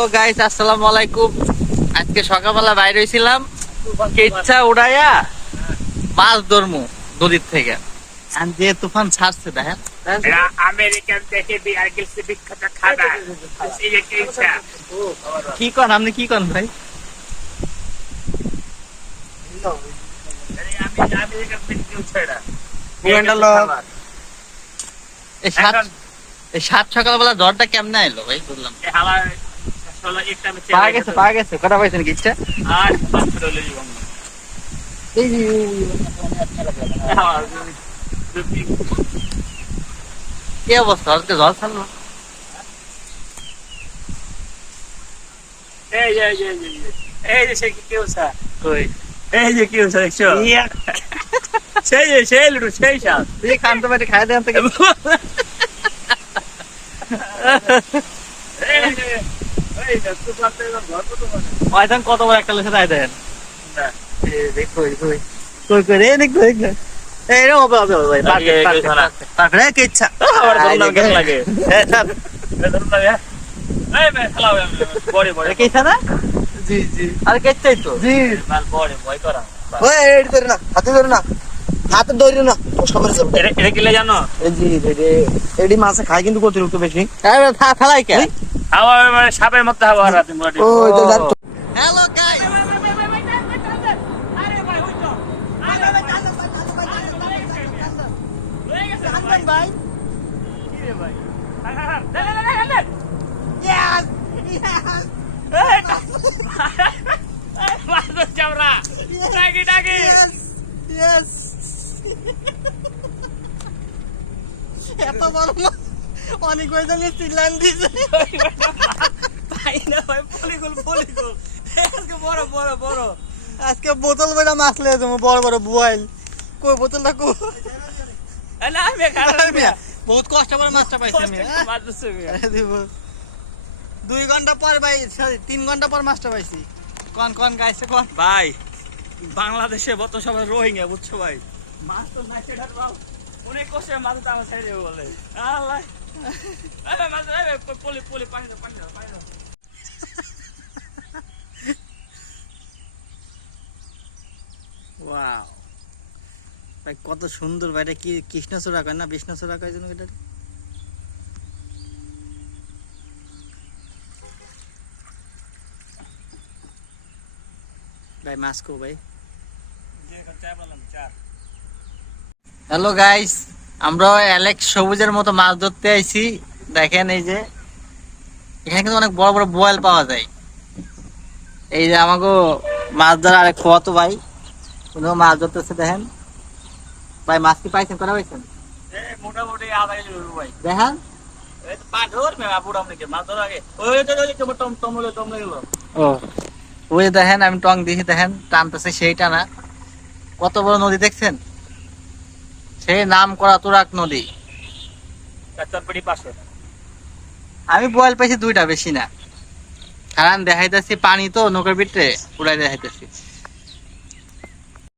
তো গাইস আসসালামু আলাইকুম। আজকে সকালবেলা বাইরে হইছিলাম কেচ্ছা উড়াইয়া মাছ ধরমু নদীর থেকে। আর যে তুফান ছাড়ছে দেখেন আমেরিকান থেকে বিয়ার গেছে বিখ্যাত খাবার এই যে কেচ্ছা। কি কন আপনি কি কন ভাই? আমি আমেরিকান থেকে ছেড়া এই সাত সকালবেলা জ্বরটা কেমনে আইলো ভাই বললাম? আমার আসলে একটা আমি পাওয়া গেছে কটা পাইছেন কিচ্ছা? আর পাঁচটা হলো জীবন এই যে কি অবস্থা আজকে জ্বর ছাড়লো? এই যে এই যে সে কি কেউছা কই এই যে কেউছা দেখছো সেই যে সেই লুটু সেই সাপ এই খানতে পারে খাই দেন থেকে এই যে এই যে তুই পাতে ঘর কত মানে ওইখান কত বড় একটা লেখা দেন না এই দেখো কই কই কই রে দেখো এই রে হবে ভাই পাকড়ে কিচ্ছা আমার দরকার কেন লাগে হ্যাঁ স্যার দরকার লাগে এই মে খেলাও বড় বড় কিচ্ছা না জি জি আর কিচ্ছাই তো জি মাল বড় ভয় করা ওই এডি ধরে না হাতে ধরে না হাতে ধরে না কষ্ট করে যাবে এটা কি জানো এই জি এডি মাছে খায় কিন্তু অতিরিক্ত বেশি আরে থালাই কে হাওয়া মানে সাপের মতো হাওয়া রাতে মোটা ও তো যার হ্যালো গাইস এত বড় অনেক ওইজনে চিল্লান দিছে আজকে বোতল বেটা মাছ লে তুমি বড় বড় বুয়াইল কই বোতলটা কো বহুত কষ্ট করে মাছটা পাইছি আমি 2 ঘন্টা পর ভাই 3 ঘন্টা পর মাছটা পাইছি কোন কোন গাইছে কোন ভাই বাংলাদেশে বত সবাই রোহিঙ্গা বুঝছো ভাই মাছ তো নাই সেটা বাবা অনেক কষ্ট মাছ তো আমার ছেড়ে দেবে বলে আল্লাহ আরে মাছ আরে পলি পানি দাও ওয়াও ভাই কত সুন্দর ভাই এটা কি কৃষ্ণচূড়া কয় না বিষ্ণুচূড়া কয় যেন এটা ভাই মাছ কো ভাই হ্যালো গাইস আমরা অ্যালেক্স সবুজের মতো মাছ ধরতে আইছি দেখেন এই যে এখানে কিন্তু অনেক বড় বড় বোয়াল পাওয়া যায় এই যে আমাকে মাছ ধরা আরেক তো ভাই উনিও মাছ ধরতেছে দেখেন ভাই মাছ কি পাইছেন কটা পাইছেন মোটামুটি আদায় ভাই দেখেন এই তো পা ধর মে আপুড় আমনে মাছ ধর আগে ওই তো টমলে গেল ও ওই দেখেন আমি টং দেখি দেখেন টানতেছে সেই টানা কত বড় নদী দেখছেন সেই নাম করা তুরাক নদী কাঁচারপাড়ি পাশে আমি বোয়াল পাইছি 2টা বেশি না কারণ দেখাইতেছি পানি তো নৌকার ভিতরে উড়াই দেখাইতেছি